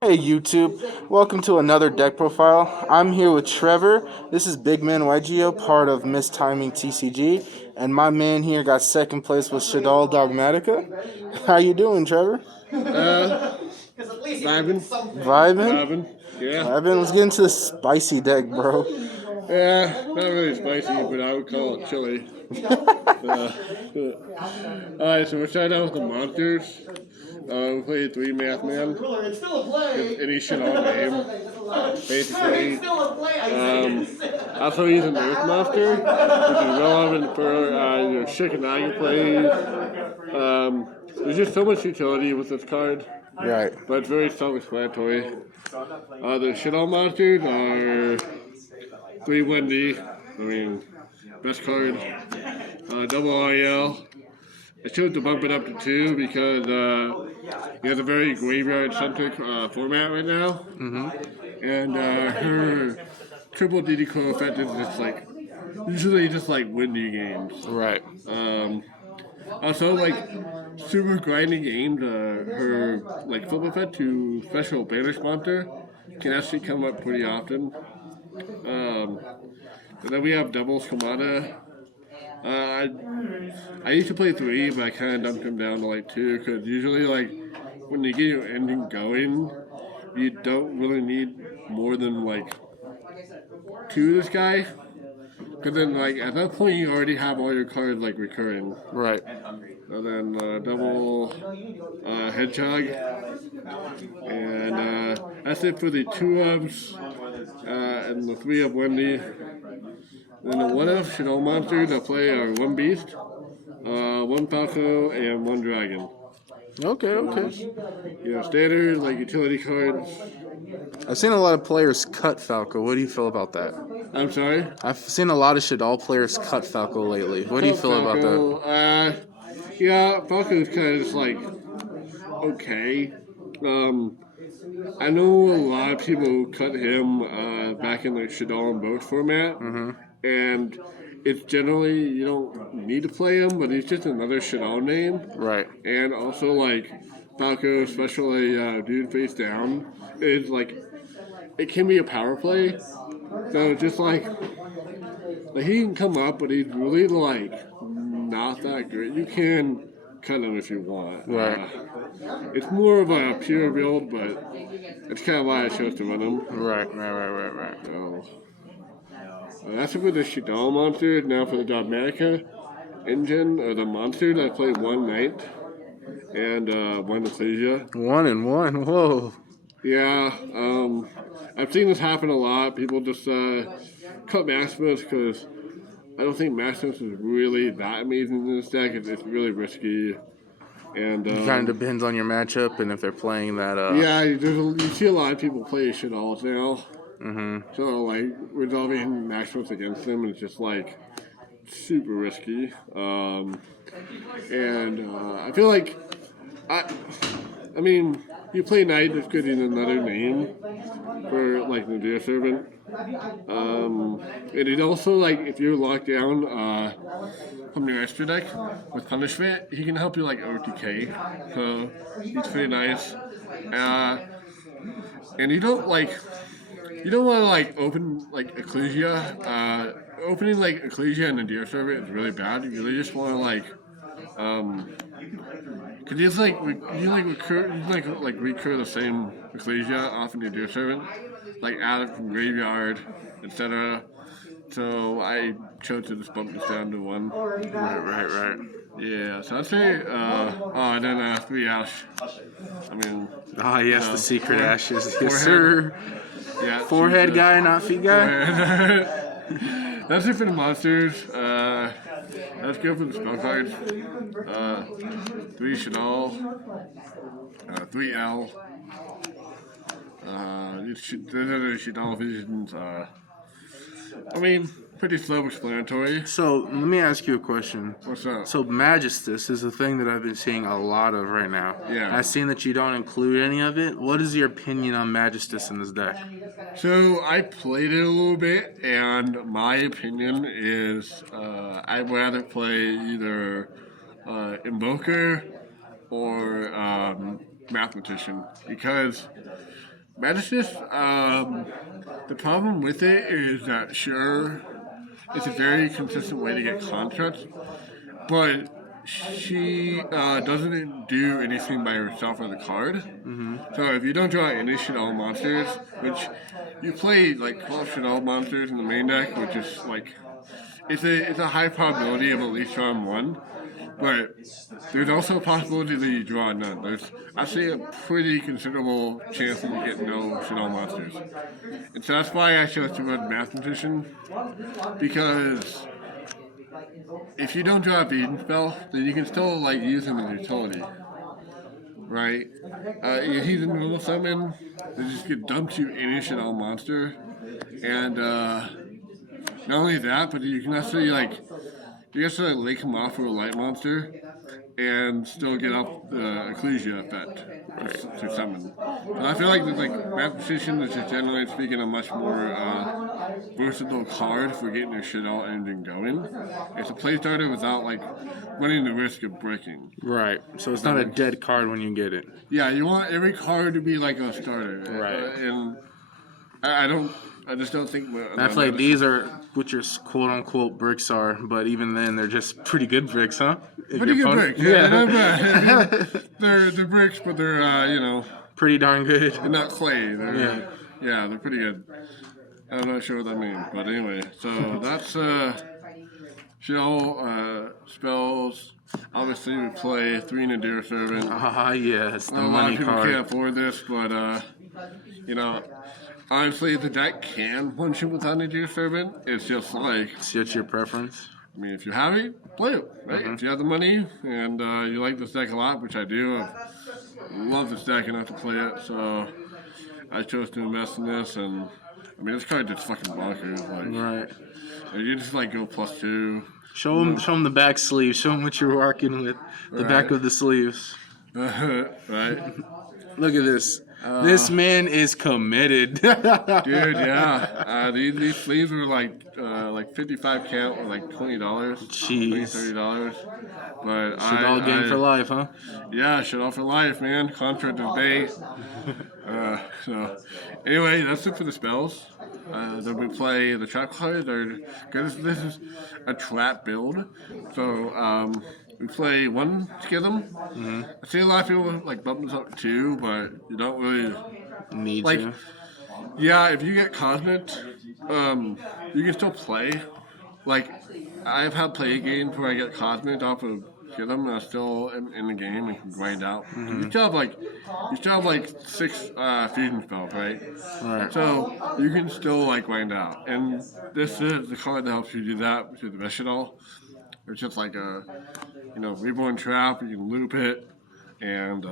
Hey YouTube, welcome to another deck profile. I'm here with Trevor. This is Big Man Yugioh, part of MissedTimingTCG, and my man here got second place with Shaddoll Dogmatika. How you doing, Trevor? Vibing. Vibing? Vibing. Yeah. Vibing? Let's get into the spicy deck, bro. Yeah, not really spicy, but I would call it chili. Alright, so we're starting out with the monsters. We played 3 Math Man. Just any shit all game. Basically. Also use an Earth Monster, which is relevant for your Shikanagi plays. There's just so much utility with this card. Right. But it's very self-explanatory. The Shaddoll monsters are 3 Wendy. I mean, best card. Double REL. I chose to bump it up to 2 because he has a very graveyard-centric format right now. And her triple DD effect is just like, usually just like windy games. Right. Also, like, super grinding games, her, like, flip effect to special banish monster can actually come up pretty often. And then we have double Skamata. I used to play 3, but I kind of dumped him down to, like, 2, because usually, like, when you get your ending going, you don't really need more than, like, 2 of this guy. Because then, like, at that point, you already have all your cards, like, recurring. Right. And then double hedgehog. And that's it for the 2 ofs and the 3 of Wendy. Then the 1 of Shaddoll monsters I play are 1 beast, 1 falco, and 1 dragon. Okay. Standard, like, utility cards. I've seen a lot of players cut Falco. What do you feel about that? I'm sorry? I've seen a lot of Shaddoll players cut Falco lately. What do you feel about that? Yeah, Falco is kind of just like okay. I know a lot of people cut him back in like Shaddoll and Boat format, and it's generally you don't need to play him, but he's just another Shaddoll name. Right. And also like Falco, especially dude face down, is like it can be a power play. So just like he can come up, but he's really like not that great. You can cut him if you want. Right. It's more of a pure build, but that's kind of why I chose to run him. Right. So that's it for the Shaddoll monster. Now for the Dogmatika engine, or the monsters, I played 1 knight and 1 ecclesia. 1 and 1. Whoa. Yeah, I've seen this happen a lot. People just cut Maximus because I don't think Maximus is really that amazing in this deck. It's really risky. And It kind of depends on your matchup and if they're playing that. Yeah, you see a lot of people play Shaddoll now. So, like, resolving Maximus against them is just, like, super risky. I feel like, I mean, you play Knight, it's good in another name for, like, Nadir Servant. And it also, like, if you're locked down from your extra deck with Punishment, he can help you, like, OTK. So, he's pretty nice. And you don't want to, like, open, like, Ecclesia. Opening, like, Ecclesia and Nadir Servant is really bad. You really just want to, like, cause you recur the same Ecclesia off in your Deer Servant, like add it from graveyard, etc. So I chose to just bump this down to 1. Right. Yeah, so I'd say, and then 3 Ash. I mean. Yes, the secret ashes. Yes, forehead. sir. Yeah. Forehead guy, not feet guy. That's it for the monsters. Let's go for the spell cards. 3 Shaddoll, 3 L. There's other Shaddoll visions. I mean, pretty self-explanatory. So let me ask you a question. What's up? So Magistus is a thing that I've been seeing a lot of right now. Yeah. I've seen that you don't include any of it. What is your opinion on Magistus in this deck? So I played it a little bit, and my opinion is I'd rather play either Invoker or Mathematician, because Medicine, the problem with it is that sure, it's a very consistent way to get contracts, but she doesn't do anything by herself with the card. So if you don't draw any Shaddoll monsters, which you play like 12 Shaddoll monsters in the main deck, which is like it's a high probability of at least drawing one. But there's also a possibility that you draw none. There's actually a pretty considerable chance that you get no Shaddoll monsters. And so that's why I chose to run Mathematician, because if you don't draw a beating spell, then you can still like use him as utility. Right? He's a normal summon, they just get dumped to any Shaddoll monster. And not only that, but you can actually lake him off for a light monster and still get off the Ecclesia effect to summon. And I feel like Mathematician is just generally speaking a much more versatile card for getting your Shaddoll engine going. It's a play starter without running the risk of breaking. Right. So it's not a dead card when you get it. Yeah, you want every card to be like a starter. Right. And I just don't think. I feel like these are what your quote unquote bricks are, but even then they're just pretty good bricks, huh? Pretty good bricks. Yeah, they're not bad. They're bricks, but they're pretty darn good. They're not clay. They're pretty good. I'm not sure what that means, but anyway. So that's Shaddoll spells. Obviously, we play 3 Nadir Servant. Yes, the money card. A lot of people can't afford this, but honestly, the deck can punch it without Nadir Servant. It's just It's just your preference. I mean, if you have it, play it. Right? If you have the money and you like this deck a lot, which I do, I love this deck enough to play it. So I chose to invest in this, and I mean, this card just fucking bonkers. Right. You just go +2. Show them the back sleeve. Show them what you're working with. The back of the sleeves. Right. Look at this. This man is committed. Dude, yeah. These sleeves were like 55 count or like $20. Jeez. $30. But Shaddoll game for life, huh? Yeah, Shaddoll for life, man. Contract of day. So anyway, that's it for the spells. Then we play the trap cards. This is a trap build. So we play 1 Schism. I see a lot of people bump this up to 2, but you don't really need to. Yeah, if you get Cosmic, you can still play. I've had play games where I get Cosmic off of Schism and I still am in the game and can grind out. You still have 6 fusion spells, right? Right. So you can still grind out, and this is the card that helps you do that with the Shaddoll. It's just like a Reborn Trap. You can loop it, and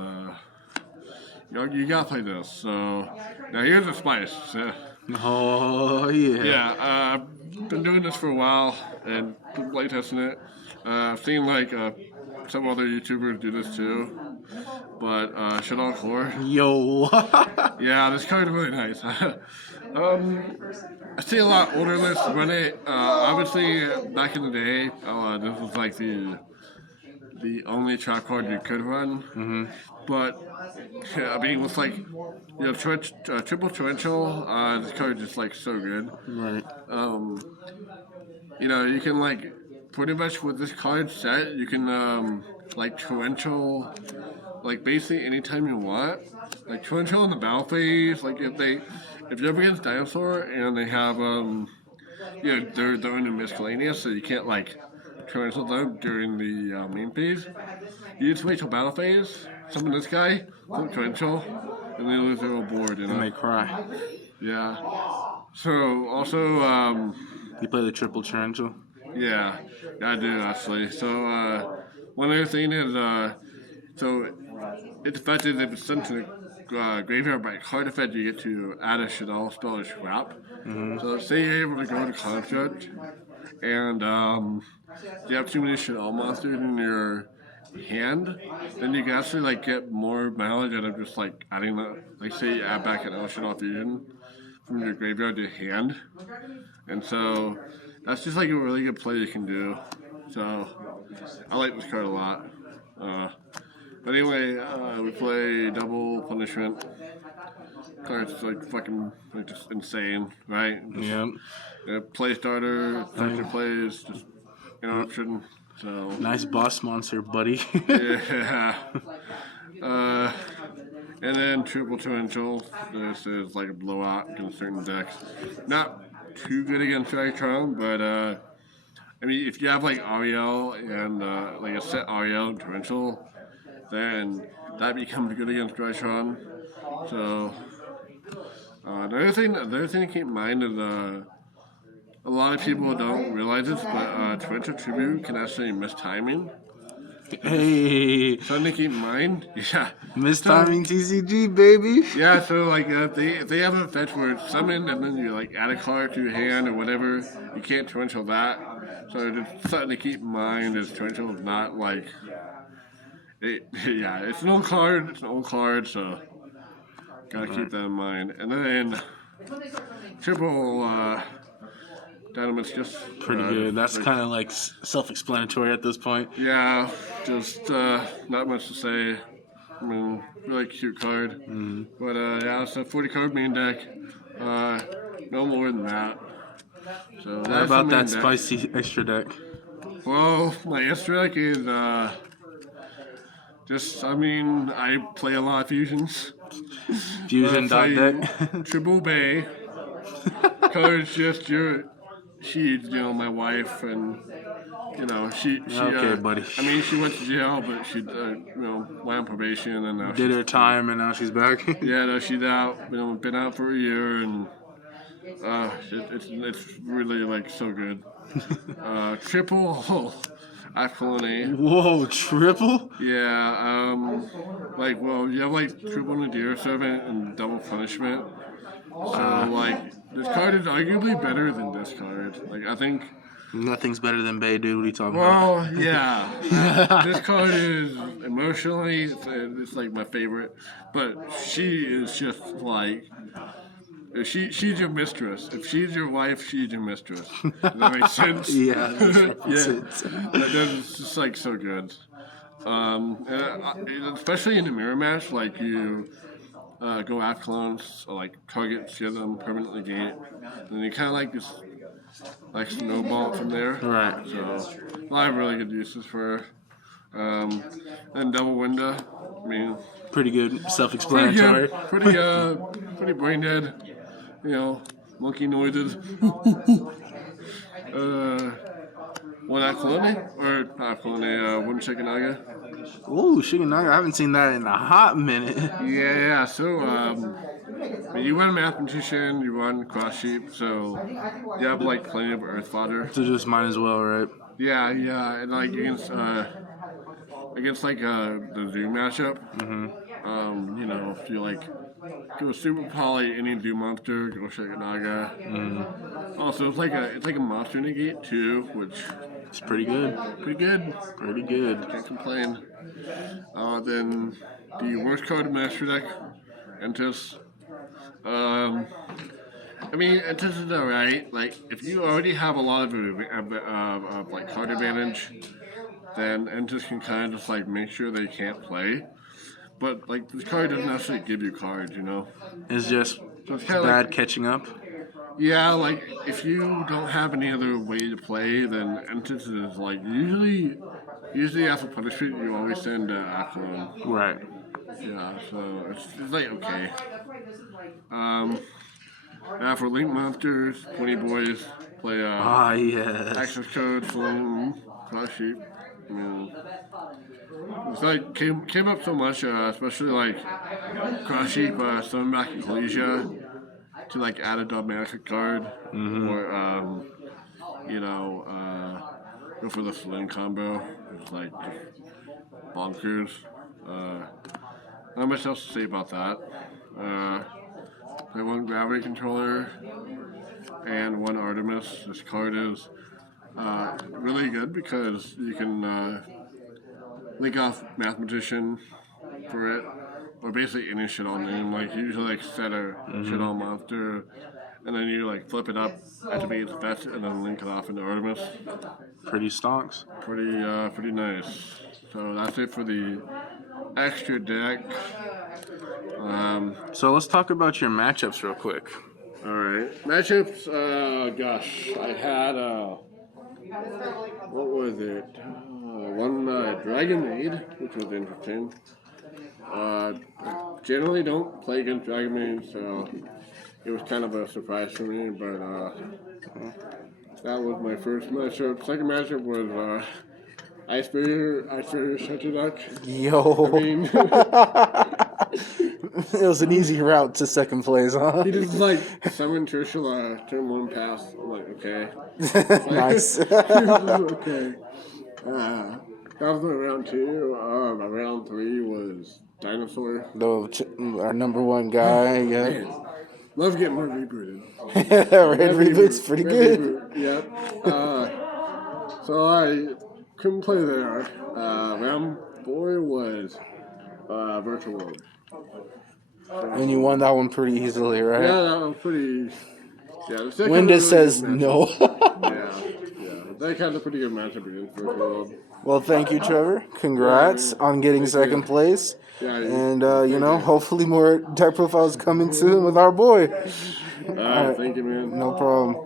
you gotta play this. So now here's the spice. Oh yeah. Yeah, I've been doing this for a while and playtesting it. I've seen some other YouTubers do this too, but Shaddoll Core. Yo. Yeah, this card is really nice. I see a lot older lists run it. Obviously, back in the day, this was the only trap card you could run. But I mean, with triple torrential, this card is just so good. Right. You can pretty much with this card set, you can torrential basically anytime you want. Torrential in the battle phase, if you're up against Dinosaur and they have they're in a miscellaneous, so you can't torrential them during the main phase. You just wait till battle phase, summon this guy, put torrential, and they lose their whole board. And they cry. Yeah. So also you play the triple torrential. Yeah, I do actually. So one other thing is so it's effective if it's sent to the graveyard by card effect. You get to add a Shaddoll spell or trap. So say you're able to go to construct and you have too many Shaddoll monsters in your hand, then you can actually get more mileage out of just adding the say you add back an Shaddoll fusion from your graveyard to your hand, and so that's just a really good play you can do. So I like this card a lot. But anyway, we play double punishment. card's like fucking like just insane, right? Just, Yep. Play starter, starter plays, just an option. So Nice boss monster, buddy. yeah. And then triple torrential. This is like a blowout against certain decks. Not too good against Dragtron, but I mean, if you have like Ariel and like a set Ariel and torrential, then that becomes good against Dragtron. So another thing to keep in mind is a lot of people don't realize this, but torrential tribute can actually miss timing. Hey, Something to keep in mind. Yeah. MissedTimingTCG, baby. Yeah, so like if they have a fetch where it's summon and then you like add a card to your hand or whatever, you can't torrential that. So just something to keep in mind is torrential is not like yeah, it's an old card. It's an old card, so gotta keep that in mind. And then triple Dynamit's just Pretty good. That's kind of like self-explanatory at this point. Yeah, just not much to say. I mean, really cute card. But yeah, it's a 40 card main deck. No more than that. So How about that spicy extra deck? Well, my extra deck is just, I mean, I play a lot of fusions. Fusion dot deck. Triple Bay. Cause just she's, you know, my wife, and you know, she Okay, buddy. I mean, she went to jail, but she, you know, went on probation, and now Did her time, and now she's back. yeah, no, she's out. You know, been out for a year, and it's really like so good. Triple Aquilone. Whoa, triple? Yeah, like, well, you have like triple Nadir Servant and double Punishment. So like, this card is arguably better than this card. Like, I think. Nothing's better than Bay, dude. What are you talking about? Well, yeah. This card is emotionally, it's like my favorite. But she is just like, she's your mistress. If she's your wife, she's your mistress. Does that make sense? Yeah, That's just like so good. And especially in the mirror match, like you go after clones, or like target, get them permanently gate, and then you kind of like just like snowball from there. Right. So I have really good uses for her. And double window. I mean, pretty good, self-explanatory. Pretty brain dead. You know, monkey noises. One Aquilone? Or not Aquilone, one Shikanaga. Ooh, Shikanaga. I haven't seen that in a hot minute. Yeah, so, you run Mathematician, you run Cross Sheep, so you have, like, plenty of Earth fodder. So just might as well, right? Yeah, and, like, against like, the Zoom matchup, you know, if you, like, go Super Poly, any Zoom monster, go Shikanaga. Also, it's like a monster negate, too, which... It's pretty good. Pretty good. Can't complain. Then the worst card in Master deck, Entis. I mean, Entis is alright. Like, if you already have a lot of like card advantage, then Entis can kind of just like make sure they can't play. But like, this card doesn't actually give you cards, you know. It's just so it's bad like, catching up. Yeah, like, if you don't have any other way to play, then Entis is, like, usually after punishment, you always send Aquilone. Right. Yeah, so it's like, okay. Now for Link Monsters, 20 boys, play, yes. access code, Saloon, Cross Sheep. I mean, it's like, came up so much, especially, like, Cross Sheep, Summon Back Ecclesia, to like add a Dogmatika card, or you know, go for the Sling combo. It's like just bonkers. Not much else to say about that. Play one Gravity Controller and one Artemis. This card is really good because you can link off Mathematician for it. Or basically any Shaddoll name, like usually like Setter, Shaddoll Monster, and then you like flip it up, activate the vest, and then link it off into Artemis. Pretty stonks. Pretty nice. So that's it for the extra deck. So let's talk about your matchups real quick. All right, matchups. Gosh, I had what was it? One Dragon Maid, which was interesting. I generally don't play against Dragon Maid, so it was kind of a surprise for me. But that was my first matchup. Second matchup was Ice Barrier, Shaddoll Duck. Yo. I mean, it was an easy route to second place, huh? he just like summon Trishula, turn one pass. I'm like, okay. Nice. Okay. That was my round 2. My round 3 was Dinosaur. Our number 1 guy, yeah. Man, love getting more rebooted. Red Reboot's pretty good. Reboot, yep. So I couldn't play there. Round 4 was Virtual World. And you won that one pretty easily, right? Yeah, that was pretty. Yeah, the second Windows was a really says good matchup. no. Yeah. They had a pretty good matchup against Virtual World. Well, thank you, Trevor. Congrats on getting second place. Yeah, And, hopefully more deck profiles coming soon with our boy. All right, thank you, man. No problem.